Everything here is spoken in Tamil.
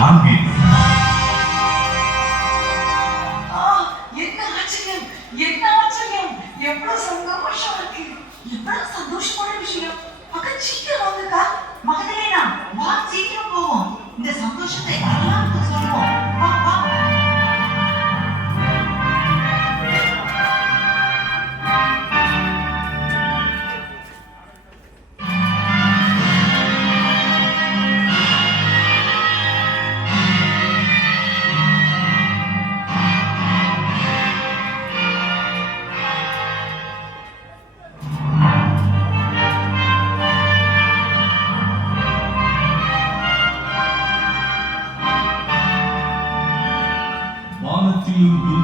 காண்பீர்கள். என்ன ஆச்சரியம், என்ன ஆச்சரியம்! எவ்வளவு சந்தோஷம் இருக்கு, எவ்வளவு சந்தோஷமான விஷயம். அக்கா சீக்கிரம் வாங்கக்கா. மகதலேனா, வா சீக்கிரம் போவோம். இந்த சந்தோஷத்தை எல்லாருக்கும் சொல்லுவோம். வா வா. வானத்திலும்